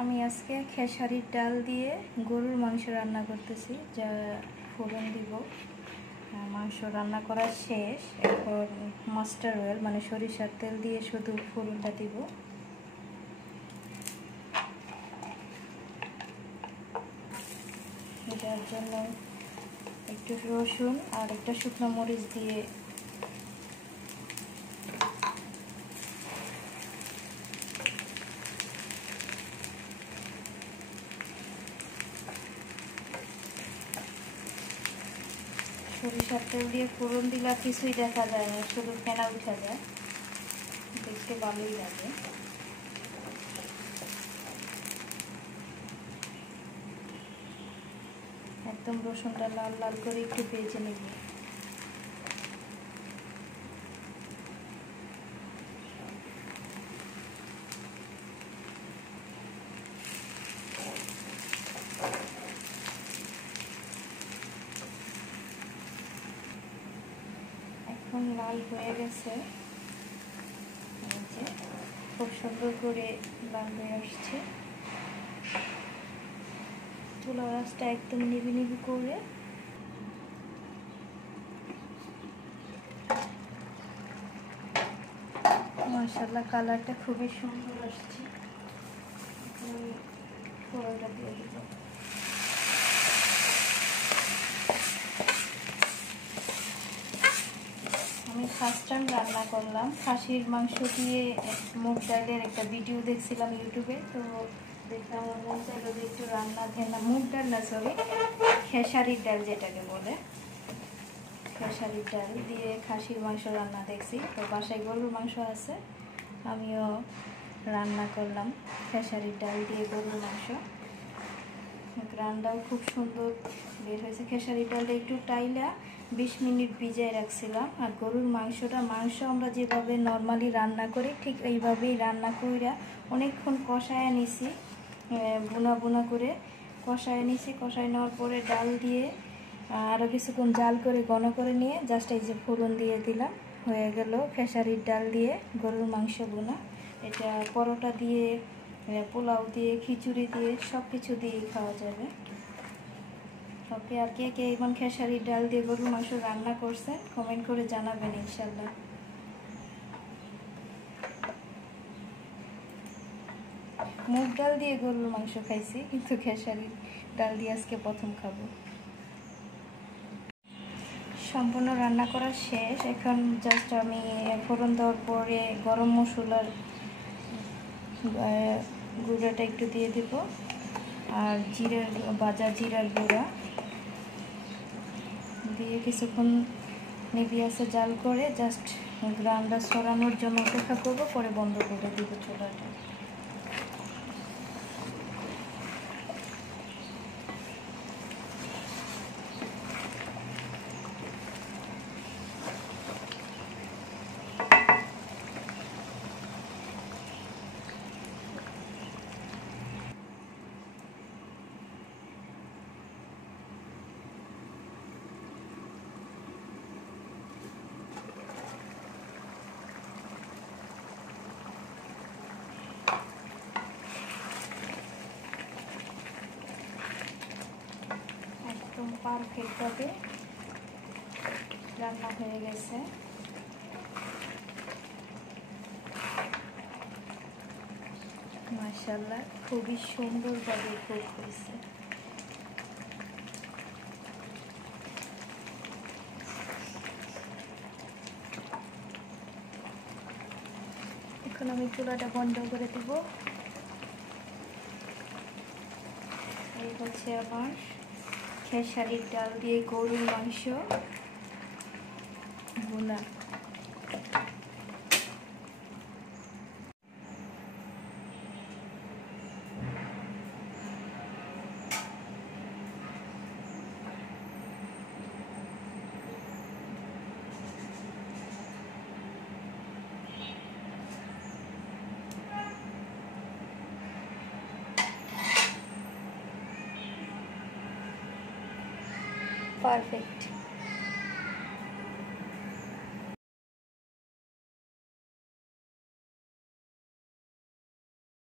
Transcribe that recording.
আমি আজকে খেসারির ডাল দিয়ে গরুর মাংস রান্না করতেছি, যা ফোড়ন দিব। মাংস রান্না করা শেষ, এরপর মাস্টার অয়েল মানে সরিষার তেল দিয়ে শুধু ফোড়নটা দিব। এটার জন্য একটু রসুন আর একটা শুকনো মরিচ দিয়ে সরিষার তেল দিয়ে ফোড়ন দিলে কিছুই দেখা যায় না, শুধু ফেনা উঠে যায়, দেখতে ভালোই লাগে। একদম রসুনটা লাল লাল করে একটু ভেজে নেব। এখন লাল হয়ে গেছে, খুব সুন্দর করে লাল হয়ে আসছে। চুলা আঁচটা একদম নিবি নিবি করে মাশাআল্লাহ কালারটা খুবই সুন্দর আসছে। ফোড়নটা দিয়ে দিব। আমি ফার্স্ট টাইম রান্না করলাম খাসির মাংস দিয়ে মুগ ডালের একটা ভিডিও দেখছিলাম ইউটিউবে, তো দেখলাম মন চাইলো যে একটু রান্না না মুগ ডাল না সরি খেসারির ডাল যেটাকে বলে, খেসারির ডাল দিয়ে খাসির মাংস রান্না দেখছি। তো বাসায় গরুর মাংস আছে, আমিও রান্না করলাম খেসারির ডাল দিয়ে গরুর মাংস। রান্নাও খুব সুন্দর বের হয়েছে। খেসারির ডালটা একটু টাইলা 20 মিনিট ভিজিয়ে রাখছিলাম। আর গরুর মাংস আমরা যেভাবে নর্মালি রান্না করি ঠিক এইভাবেই রান্না কইরা অনেকক্ষণ কষায় নিছি, বুনা বুনা করে কষায় নিছি। কষায় নেওয়ার পরে ডাল দিয়ে আরও কিছুক্ষণ জাল করে ঘন করে নিয়ে জাস্ট এই যে ফোড়ন দিয়ে দিলাম, হয়ে গেল খেসারির ডাল দিয়ে গরুর মাংস বোনা। এটা পরোটা দিয়ে, পোলাও দিয়ে, খিচুড়ি দিয়ে সব কিছু দিয়েই খাওয়া যাবে। ওকে, আর কে কে এখন খেসারির ডাল দিয়ে গরুর মাংস রান্না করছেন কমেন্ট করে জানাবেন ইনশাল্লাহ। মুগ ডাল দিয়ে গরুর মাংস খাইছি, কিন্তু খেসারির ডাল দিয়ে আজকে প্রথম খাবো। সম্পূর্ণ রান্না করা শেষ। এখন জাস্ট আমি ফোড়ন দেওয়ার পরে গরম মশলার গুঁড়াটা একটু দিয়ে দিব, আর ভাজা জিরার গুঁড়া দিয়ে কিছুক্ষণ নিভিয়ে আছে জাল করে জাস্ট গ্রানটা ছড়ানোর জন্য অপেক্ষা করবো, পরে বন্ধ করে দিব চুলাটা। একদম পারফেক্টভাবে রান্না হয়ে গেছে। মাশাআল্লাহ খুবই সুন্দরভাবে কুক হয়েছে। এখন আমি চুলাটা বন্ধ করে দেব। এই হচ্ছে আমার খেসারির ডাল দিয়ে গরুর মাংস ভুনা। পারফেক্ট।